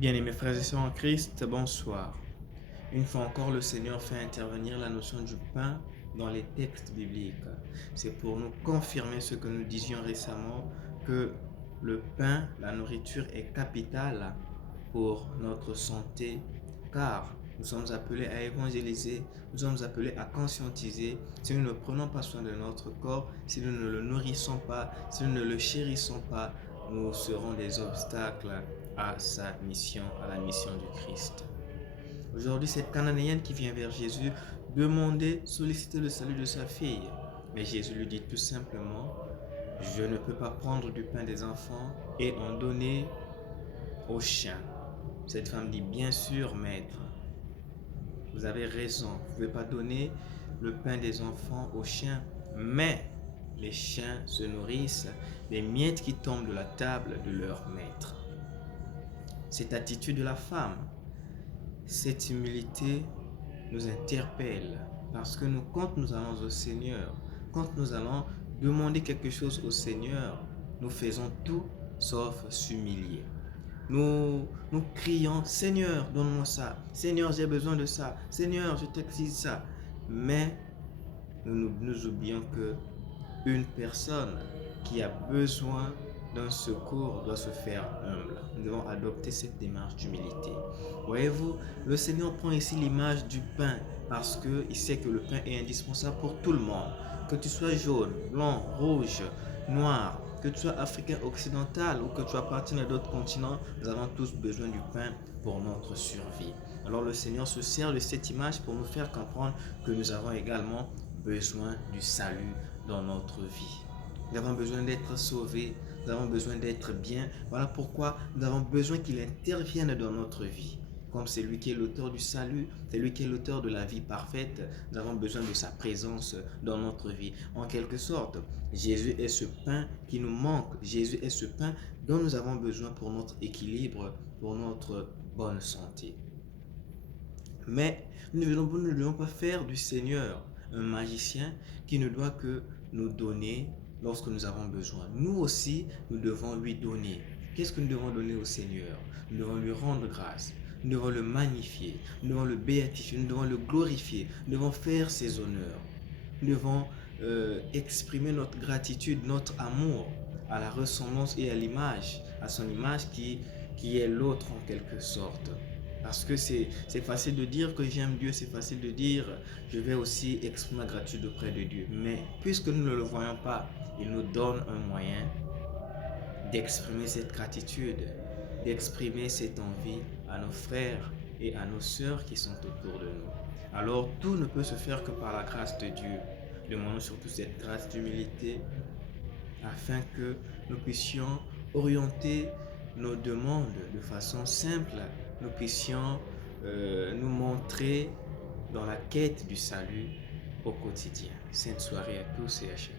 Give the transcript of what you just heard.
Bien-aimés frères et sœurs en Christ, bonsoir. Une fois encore, le Seigneur fait intervenir la notion du pain dans les textes bibliques. C'est pour nous confirmer ce que nous disions récemment, que le pain, la nourriture est capitale pour notre santé, car nous sommes appelés à évangéliser, nous sommes appelés à conscientiser. Si nous ne prenons pas soin de notre corps, si nous ne le nourrissons pas, si nous ne le chérissons pas, nous serons des obstacles à sa mission, à la mission du Christ. Aujourd'hui, cette Cananéenne qui vient vers Jésus demander, solliciter le salut de sa fille. Mais Jésus lui dit tout simplement, je ne peux pas prendre du pain des enfants et en donner aux chiens. Cette femme dit, bien sûr, maître, vous avez raison, vous ne pouvez pas donner le pain des enfants aux chiens, mais les chiens se nourrissent des miettes qui tombent de la table de leur maître. Cette attitude de la femme, cette humilité nous interpelle parce que quand nous allons au Seigneur, quand nous allons demander quelque chose au Seigneur, nous faisons tout sauf s'humilier. Nous crions, Seigneur, donne-moi ça. Seigneur, j'ai besoin de ça. Seigneur, je t'exige ça. Mais nous oublions que une personne qui a besoin d'un secours doit se faire humble. Nous devons adopter cette démarche d'humilité. Voyez-vous, le Seigneur prend ici l'image du pain parce qu'il sait que le pain est indispensable pour tout le monde. Que tu sois jaune, blanc, rouge, noir, que tu sois africain occidental ou que tu appartiennes à d'autres continents, nous avons tous besoin du pain pour notre survie. Alors le Seigneur se sert de cette image pour nous faire comprendre que nous avons également besoin du salut dans notre vie. Nous avons besoin d'être sauvés, nous avons besoin d'être bien. Voilà pourquoi nous avons besoin qu'il intervienne dans notre vie. Comme c'est lui qui est l'auteur du salut, c'est lui qui est l'auteur de la vie parfaite, nous avons besoin de sa présence dans notre vie. En quelque sorte, Jésus est ce pain qui nous manque. Jésus est ce pain dont nous avons besoin pour notre équilibre, pour notre bonne santé. Mais nous ne devons pas faire du Seigneur un magicien qui ne doit que nous donner lorsque nous avons besoin. Nous aussi, nous devons lui donner. Qu'est-ce que nous devons donner au Seigneur? Nous devons lui rendre grâce. Nous devons le magnifier. Nous devons le béatifier. Nous devons le glorifier. Nous devons faire ses honneurs. Nous devons exprimer notre gratitude, notre amour à la ressemblance et à l'image, à son image qui est l'autre en quelque sorte. Parce que c'est facile de dire que j'aime Dieu, c'est facile de dire je vais aussi exprimer ma gratitude auprès de Dieu. Mais puisque nous ne le voyons pas, il nous donne un moyen d'exprimer cette gratitude, d'exprimer cette envie à nos frères et à nos sœurs qui sont autour de nous. Alors tout ne peut se faire que par la grâce de Dieu. Demandons surtout cette grâce d'humilité afin que nous puissions orienter nos demandes de façon simple, nous puissions nous montrer dans la quête du salut au quotidien. Sainte soirée à tous et à chacun.